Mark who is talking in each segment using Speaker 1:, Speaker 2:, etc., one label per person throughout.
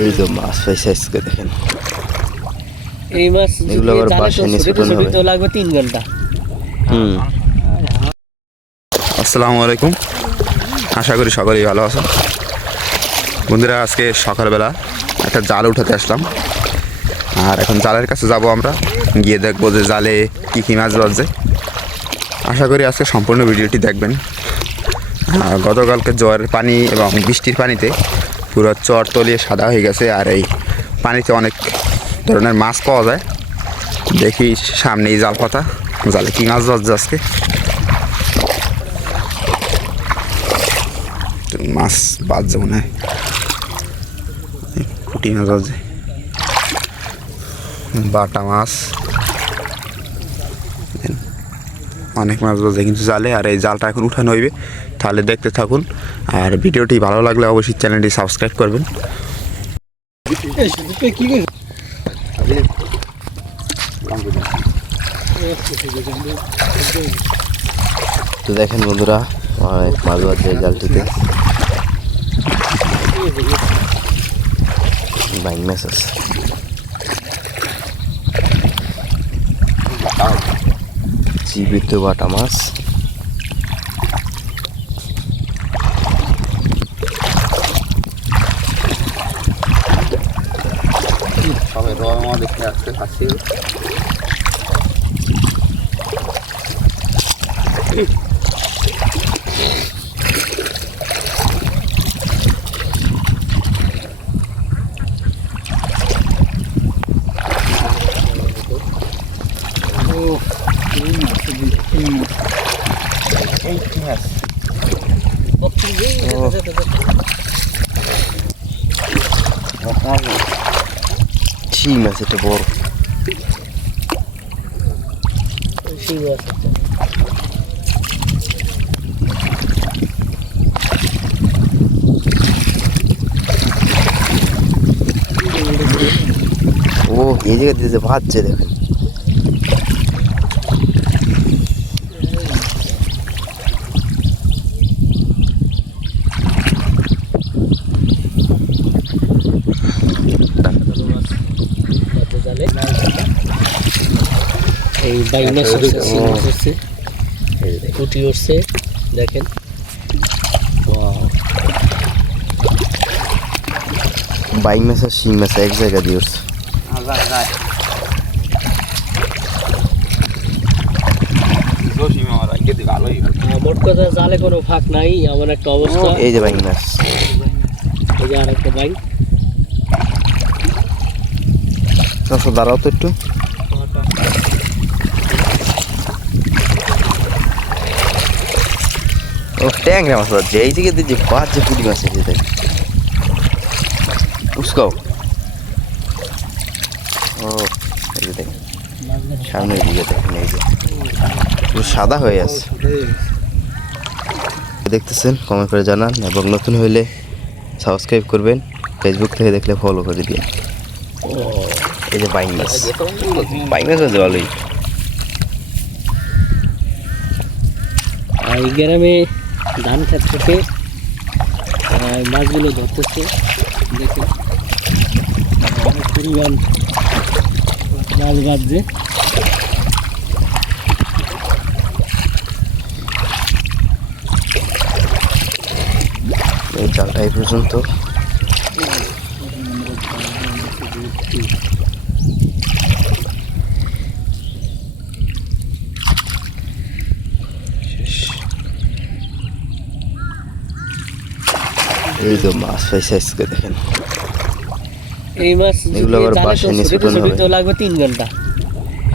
Speaker 1: এই তো মাছ পাইছে আজকে দেখেন।
Speaker 2: এই মাছ
Speaker 1: এগুলো আবার
Speaker 2: জালে
Speaker 1: বাসায় নিয়ে
Speaker 2: ছড়িতে লাগবে তিন ঘণ্টা।
Speaker 1: হুম।
Speaker 3: আসসালামু আলাইকুম। আশা করি সকলেই ভালো আছেন। বন্ধুরা আজকে সকালবেলা একটা জাল উঠাতে আসলাম। আর এখন জালের কাছে যাব আমরা। গিয়ে দেখব যে জালে কী কী মাছ বাজছে আশা করি আজকে সম্পূর্ণ ভিডিওটি দেখবেন। গতকালকে জোয়ারের পানি এবং বৃষ্টির পানিতে পুরো চর তলিয়ে সাদা হয়ে গেছে আর এই পানিতে অনেক ধরনের মাছ পাওয়া যায়। দেখি সামনেই জাল পাতা। জালে কি মাছ বাজছে আজকে? মাছ বাজছে মনে হয়। পুঁটি মাছ বাজছে। বাটা মাছ। অনেক মাছ বাজছে কিন্তু জালে। আর এই জালটা এখন উঠানো হইবে। তাহলে দেখতে থাকুন। আর ভিডিওটি ভালো লাগলে অবশ্যই চ্যানেলটি সাবস্ক্রাইব করবেন।
Speaker 1: তো দেখেন বন্ধুরা মাছ এই জালটিতে। জীবিত বাটা মাছ।
Speaker 3: রোয়া মাছ দেখতে আসতে খাচ্ছি
Speaker 1: ছি মাছ এটা বড় ও এই জায়গাতে ভাজছে দেখেন
Speaker 2: এই বাইনা সরষে শিং মাছ উঠছে উঠছে দেখেন। Wow,
Speaker 1: বাইং মাছ আর শিং মাছ এক জায়গা দিয়ে উঠছে
Speaker 2: মোট কথা জালে কোনো ফাঁক নাই এমন একটা অবস্থা।
Speaker 1: এই যে বাইং মাছ
Speaker 2: এই যে আরেকটা বাইক
Speaker 1: চাষো দাঁড়াও তো একটু। ও, ট্যাংরা মাছ বাজছে এই দিকে যে বাজছে পুরি মাছ এসে দেখ। উস্কাও ও যে সামনের দিকে দেখেন এই যে। সাদা হয়ে আছে। দেখতেছেন কমেন্ট করে জানান এবং নতুন হইলে সাবস্ক্রাইব করবেন। ফেসবুক থেকে দেখলে ফলো করে দিন এই যে বাইং মাছ। বাইং মাছ বাজে ভালোই।
Speaker 2: এই গ্রামে ধান ক্ষেত থেকে মাছগুলো ধরতেছে। দেখুন অনেক পরিমাণ মাছ বাঁধছে
Speaker 1: এই জালটা এই পর্যন্ত। এই তো মাছ পাইছে আজকে দেখেন।
Speaker 2: এই মাছ
Speaker 1: এগুলো আবার
Speaker 2: জালে
Speaker 1: নিয়ে
Speaker 2: ছড়িতে
Speaker 1: হবে।
Speaker 2: ছড়িতে লাগবে তিন ঘণ্টা।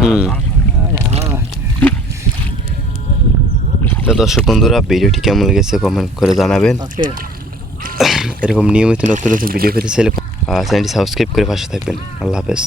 Speaker 1: হুম। তো দর্শক বন্ধুরা ভিডিওটি কেমন লেগেছে কমেন্ট করে জানাবেন। এরকম নিয়মিত নতুন নতুন ভিডিও পেতে চাইলে চ্যানেলটি সাবস্ক্রাইব করে পাশে থাকবেন। আল্লাহ হাফেজ।